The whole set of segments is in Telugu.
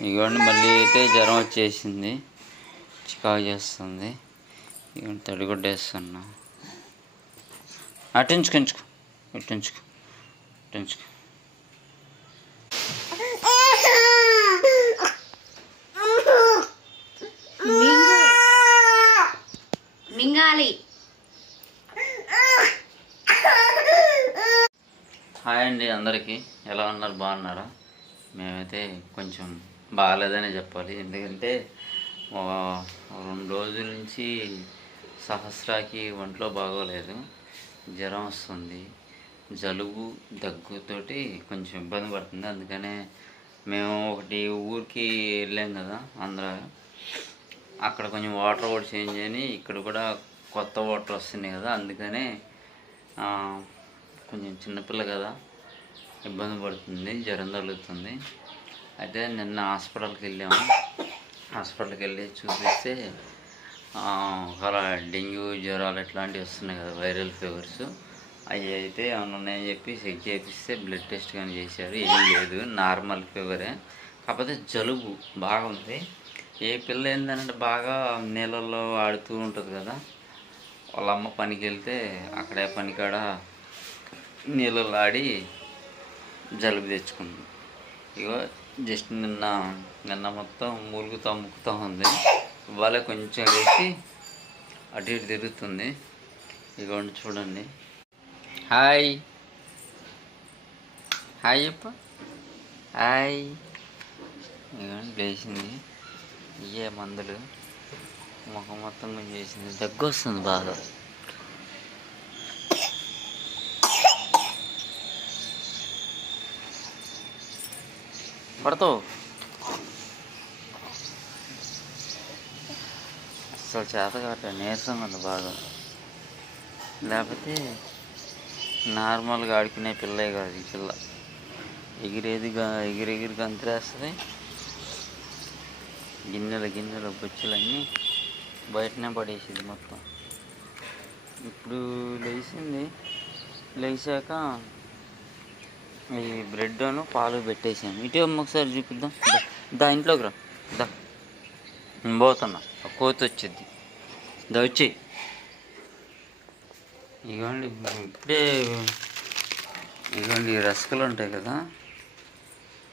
ఇదిగోండి మళ్ళీ అయితే జ్వరం వచ్చేసింది. చికాకు చేస్తుంది. ఇదిగోండి తడిగుడ్డ వేస్తున్నా అటుంచుకు ఉంచుకో ఇటుంచుకో ఇటుంచుకో మింగాలి. హాయ్ అండి అందరికీ. ఎలా ఉన్నారు? బాగున్నారా? మేమైతే కొంచెం బాగాలేదనే చెప్పాలి. ఎందుకంటే రెండు రోజుల నుంచి సహస్రాకి ఒంట్లో బాగోలేదు. జ్వరం వస్తుంది. జలుబు దగ్గుతోటి కొంచెం ఇబ్బంది పడుతుంది. అందుకనే మేము ఒకటి ఊరికి వెళ్ళాం కదా ఆంధ్ర. అక్కడ కొంచెం వాటర్ కూడా చేంజ్ అని ఇక్కడ కూడా కొత్త వాటర్ వస్తున్నాయి కదా అందుకనే కొంచెం చిన్నపిల్ల కదా ఇబ్బంది పడుతుంది జ్వరం తగులుతుంది అయితే నిన్న హాస్పిటల్కి వెళ్ళాము. హాస్పిటల్కి వెళ్ళి చూపిస్తే ఒకవేళ డెంగ్యూ జ్వరాలు ఇట్లాంటివి వస్తున్నాయి కదా వైరల్ ఫీవర్స్. అవి అయితే ఏమైనా ఉన్నాయని చెప్పి చెక్ చేపిస్తే బ్లడ్ టెస్ట్ కానీ చేశారు. ఏం లేదు నార్మల్ ఫీవరే. కాకపోతే జలుబు బాగా ఉంది. ఏ పిల్ల ఏంటంటే బాగా నీళ్ళల్లో ఆడుతూ ఉంటుంది కదా వాళ్ళ అమ్మ పనికి వెళ్తే అక్కడే పనికాడ నీళ్ళల్లో ఆడి జలుబు తెచ్చుకుంది. ఇగో జస్ట్ నిన్న నిన్న మొత్తం మూలుగుతా ముక్కుతూ ఉంది. ఇవాళ కొంచెం వేసి అటు ఇటు తిరుగుతుంది. ఇగోండి చూడండి. హాయ్. హాయ్ చెప్ప. హాయ్. ఇదిగోండి లేచింది. ఇయ్యే మందులు. ముఖం మొత్తం చేసింది దగ్గు వస్తుంది బాగా. పడతావు? అసలు చేత కావట్లేదు నీరసంగా ఉంది బాగా. లేకపోతే నార్మల్గా ఆడుకునే పిల్లే కాదు ఈ పిల్ల. ఎగిరేదిగా ఎగిరెగిరి గంతులేస్తుంది గిన్నెలు గిన్నెలు బొచ్చులన్నీ బయటనే పడేసింది మొత్తం. ఇప్పుడు లేచింది లేచాక ఈ బ్రెడ్ అను పాలు పెట్టేసాను ఇటే అమ్మ ఒకసారి చూపిద్దాం. దా, ఇంట్లోకి రా. దా. పోతున్నా. కోత వచ్చింది. దా వచ్చి ఇగోండి ఇప్పుడే ఇగోండి రసకలు ఉంటాయి కదా.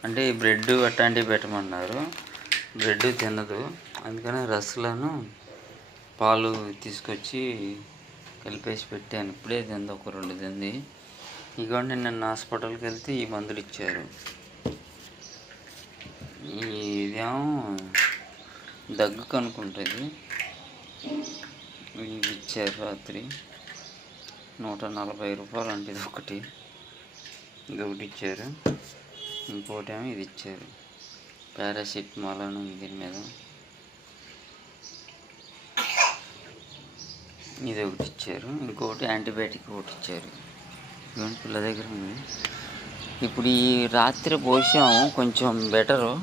అంటే ఈ బ్రెడ్ అట్లాంటివి పెట్టమన్నారు. బ్రెడ్ తినదు. అందుకని రసలను పాలు తీసుకొచ్చి కలిపేసి పెట్టాను. ఇప్పుడే తింది ఒక రెండు తింది. ఇగోండి నిన్న హాస్పిటల్కి వెళ్తే ఈ మందులు ఇచ్చారు. ఇదేమో దగ్గుకు అనుకుంటుంది ఇవి ఇచ్చారు రాత్రి. నూట నలభై రూపాయలు అంటే ఇది ఒకటి. ఇది ఒకటి ఇచ్చారు. ఇంకోటి ఏమో ఇది ఇచ్చారు. పారాసిటమాల్ అని దీని మీద. ఇది ఒకటి ఇచ్చారు. ఇంకొకటి యాంటీబయాటిక్ ఒకటి ఇచ్చారు. ఇదిగోండి పిల్ల దగ్గర ఉంది. ఇప్పుడు ఈ రాత్రి పోసాం కొంచెం బెటరు.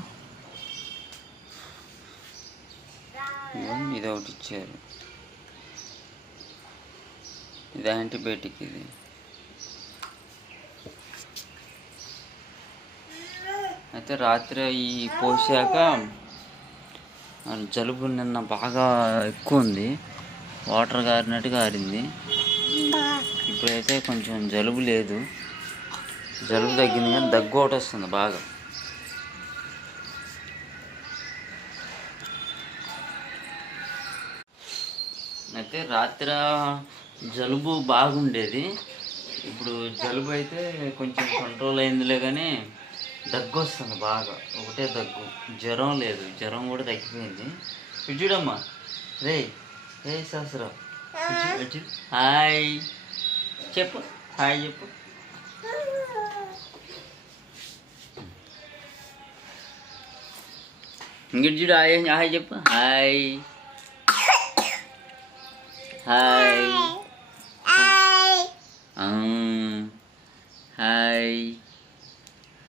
ఇది ఒకటి ఇచ్చారు. ఇది యాంటీబయాటిక్ ఇది. అయితే రాత్రి ఈ పోసాక జలుబు నిన్న బాగా ఎక్కువ ఉంది. వాటర్ గారినట్టు గారింది ఇప్పుడైతే కొంచెం జలుబు లేదు. జలుబు తగ్గింది కానీ దగ్గు ఒకటి వస్తుంది బాగా. అయితే రాత్రి జలుబు బాగుండేది. ఇప్పుడు జలుబు అయితే కొంచెం కంట్రోల్ అయిందిలే కానీ దగ్గు వస్తుంది బాగా. ఒకటే దగ్గు. జ్వరం లేదు. జ్వరం కూడా తగ్గిపోయింది. చూడమ్మా రే రే సహస్రా హాయ్. చెప్పు. హాయ్ చెప్పు. ఇంగిటి హాయ్ హాయ్ చెప్పు. హాయ్. హాయ్. హాయ్.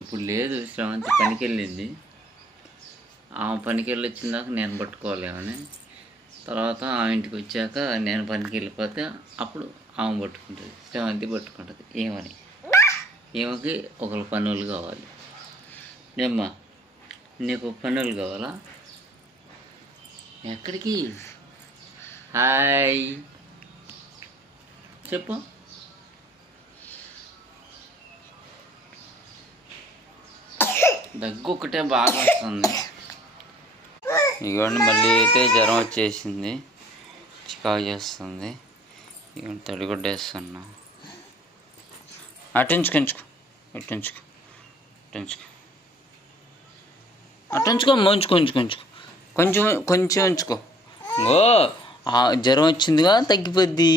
ఇప్పుడు లేదు శ్రవంతి పనికి వెళ్ళింది ఆమె పనికి వెళ్ళి వచ్చిందాక నేను పట్టుకోవాలి తర్వాత ఆమె ఇంటికి వచ్చాక నేను పనికి వెళ్ళిపోతే అప్పుడు ఆమె పట్టుకుంటుంది శ్రవంతి పట్టుకుంటుంది. ఏమని? ఈమెకి ఒకరు పనులు కావాలి. ఏమ్మా నీకు పనులు కావాలా? ఎక్కడికి? హాయ్. చెప్పు. దగ్గు ఒకటే బాగా వస్తుంది. ఇదిగోండి మళ్ళీ అయితే జ్వరం వచ్చేసింది. చికాకు చేస్తుంది. ఇదిగోండి తడిగుడ్డ వేస్తున్నా అటుంచుకో ఉంచుకో ఇటుంచుకో ఇటుంచుకో అటుంచుకో ఉంచుకో ఉంచుకో ఉంచుకో కొంచెం కొంచెం ఉంచుకో. ఓ జ్వరం వచ్చిందిగా తగ్గిపోద్ది.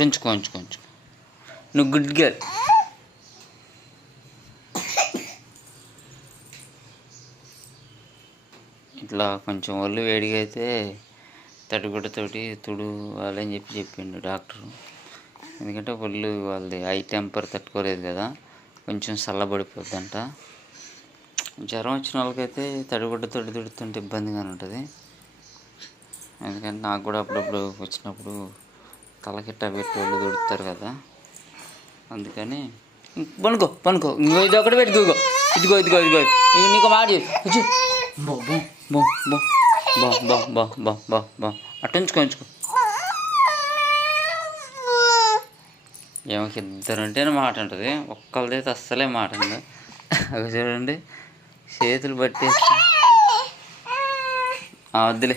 ఉంచుకో ఉంచుకో ఉంచుకో. నువ్వు గుడ్ గర్ల్. ఇట్లా కొంచెం ఒళ్ళు వేడిగా అయితే తడిగుడ్డతోటి తుడు వాళ్ళని చెప్పి చెప్పిండు డాక్టరు. ఎందుకంటే ఒళ్ళు వాళ్ళది హై టెంపర్ తట్టుకోలేదు కదా కొంచెం చల్లబడిపోద్దంట జ్వరం వచ్చిన వాళ్ళకైతే తడిగుడ్డతో తుడుతుంటే ఇబ్బందిగానే ఉంటుంది. ఎందుకంటే నాకు కూడా అప్పుడప్పుడు వచ్చినప్పుడు తలకిట్ట పెట్టి ఒళ్ళు తుడుతారు కదా. అందుకని పనుకో పనుకో. ఇంకో ఇది ఒకటి పెట్టుకో ఇదిగో ఇదిగో ఇదిగో. ఇదిగో నీకు మాట చెప్పు. ఇచ్చు. బో బో బో బో బో బో బో బో. బో ఉంచుకో ఏమో ఇద్దరు ఉంటేనే మాట ఉంటుంది. ఒక్కరిదైతే అస్సలే మాట ఉంది అవి చూడండి చేతులు పట్టేసి వద్దులే.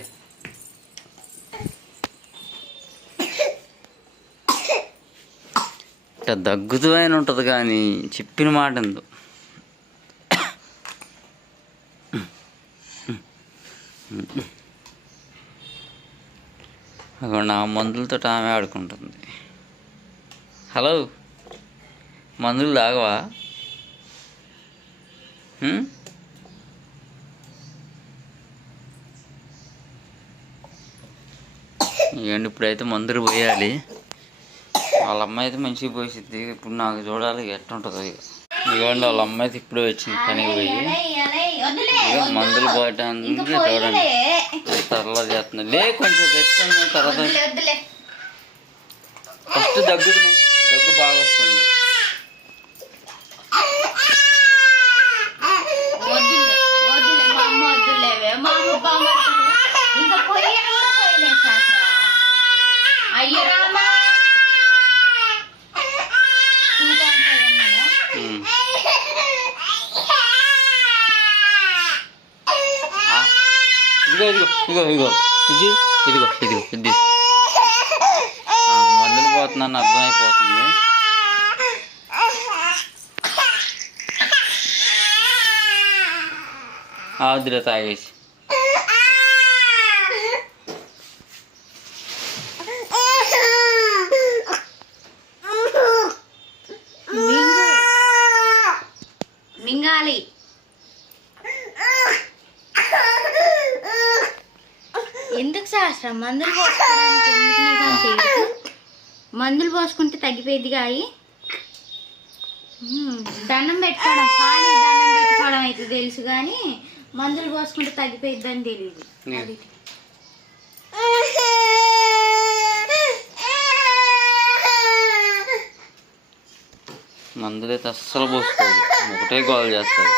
ఇట్లా దగ్గుతూ అయిన ఉంటుంది కానీ చెప్పిన మాట ఉందో Hmm. అక్కడ నా మందులతో ఆమె ఆడుకుంటుంది. హలో మందులు తాగవా? Hmm? ఇవ్వండి ఇప్పుడైతే మందులు పోయాలి. వాళ్ళ అమ్మాయి అయితే మంచిగా పోసిద్ది. ఇప్పుడు నాకు చూడాలి ఎట్టుంటుందో ఇక ఇదిగోండి వాళ్ళ అమ్మాయి ఇప్పుడే వచ్చింది పనికి పోయి. ఇక మందులు పోయటానికి చూడండి తర్లా చేస్తుంది లే కొంచెం తెచ్చుకొని తర్వాత ఫస్ట్ దగ్గు దగ్గు బాగా వస్తుంది. ఇగో ఇగో ఇది ఇదిగో ఇదిగో ఇది. మందులు పోతున్నాను అర్థమైపోతుంది. ఆదులో తాగేసి. ఎందుకు శాస్త్రం మందులు పోసుకోవడానికి ఎందుకు నీకు? మందులు పోసుకుంటే తగ్గిపోయింది కాయి. దండం పెట్టుకోవడం సాని దండం పెట్టుకోవడం అయితే తెలుసు కానీ మందులు పోసుకుంటే తగ్గిపోయిద్ది అని తెలియదు అది. మందులు అయితే అస్సలు పోసుకోదు. ఒకటే గోల్ చేస్తుంది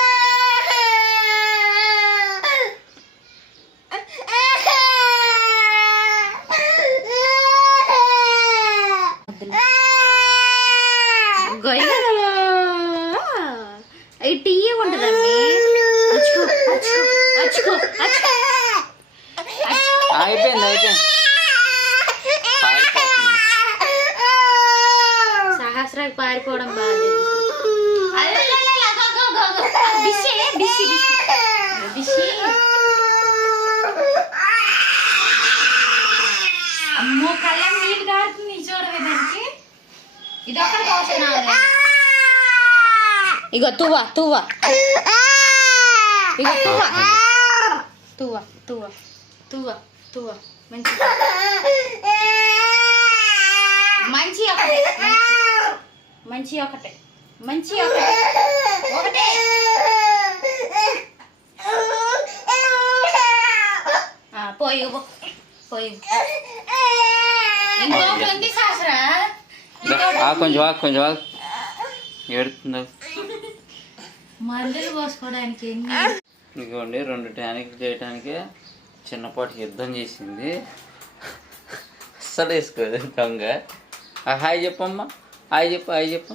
బిస్సి, పారిపోవడం బిస్సి. అమ్మో కళ్ళం నీళ్ళు కారుతుంది చూడవేదానికి ఇది ఒక్కటి పోస్తున్నాను ఇగో తువ్వ తువ్వ. ఇగో తువ్వ. తువ్వ తువ్వ తువ్వ తువ్వ. మంచి. మంచి ఒకటే మంచి- ఒకటే. మంచి ఒకటే. పోయి. పోయి. ఇంకొకటి ఉంది కొంచెం ఆగు కొంచెం ఏడుతుందా? మందులు పోసుకోవడానికి ఇదిగోండి రెండు ట్యానిక్ చేయడానికే చిన్నపాటి యుద్ధం చేసింది. అస్సలు వేసుకోదు దొంగ. హాయ్ చెప్పమ్మా. హాయ్ చెప్పు హాయ్ చెప్పు.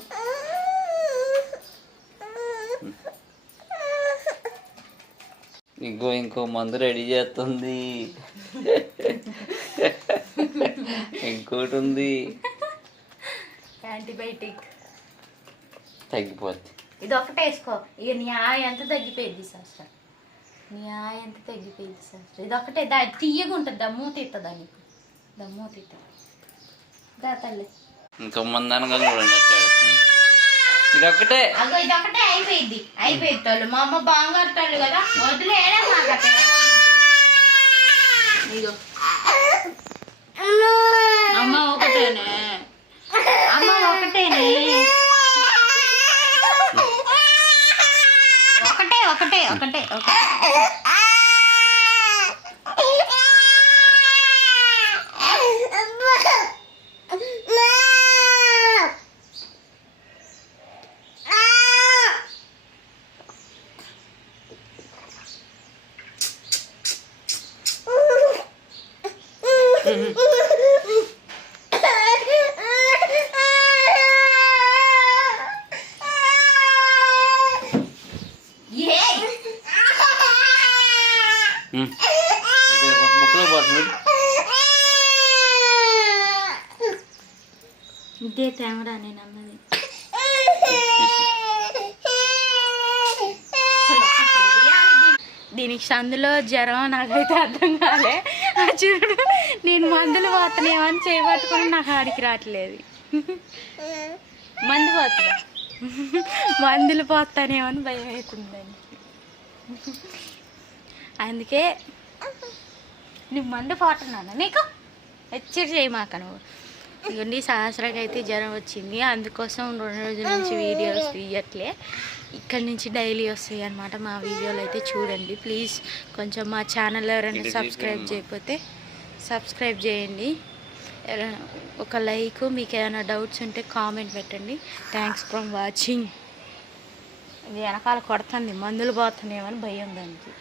ఇంకో ఇంకో మందు రెడీ చేస్తుంది. ఇంకోటి ఉంది. యాంటీబయాటిక్ తగ్గిపోద్ది. ఇది ఒకటే వేసుకో. ఇక నీ ఆయ ఎంత తగ్గిపోయింది శాస్త్రం నీ ఆయ ఎంత తగ్గిపోయింది శాస్త్రం ఇది ఒకటే దా తీయగా ఉంటుంది దమ్ము తీస్తుందా నీకు దమ్ము తీస్తుంది దా తల్లి. ఇంకో మందానగా చూడండి ఇదొకటే ఇది అగో ఇది ఒకటే అయిపోయింది అయిపోయింది తోళ్ళు మా అమ్మ బాగా తోళ్ళు కదా. వదిలేయడం మాకట ఇగో. అమ్మ ఒకటేనే. అమ్మ ఒకటేనే. ఒకటే ఒకటే ఒకటే ఒకటే. ముక్కలో పోతుంది ఇదే కెమెరా నేను అన్నది. దీనికి సందులో జ్వరం నాకైతే అర్థం కాలే. చూడు నేను మందులు పోతున్నామని చేపట్టుకుని చేయబట్టుకుని నాకు ఆడికి రావట్లేదు. మందు పోతున్నా. మందులు పోతానేమో అని భయం అవుతుందండి అందుకే నువ్వు మందు పోతున్నాను నీకు? హెచ్చరి చేయమాక నువ్వు. ఇవ్వండి సహస్రాకి అయితే జ్వరం వచ్చింది. అందుకోసం రెండు రోజుల నుంచి వీడియోస్ తీయట్లే. ఇక్కడి నుంచి డైలీ వస్తాయి అనమాట మా వీడియోలు అయితే చూడండి. ప్లీజ్ కొంచెం మా ఛానల్ ఎవరైనా సబ్స్క్రైబ్ చేయకపోతే సబ్స్క్రైబ్ చేయండి. ఎవరైనా ఒక లైక్ మీకు ఏమైనా డౌట్స్ ఉంటే కామెంట్ పెట్టండి. Thanks from watching. ఇది వెనకాల కొడుతుంది. మందులు పోతున్నాయేమని భయం దానికి.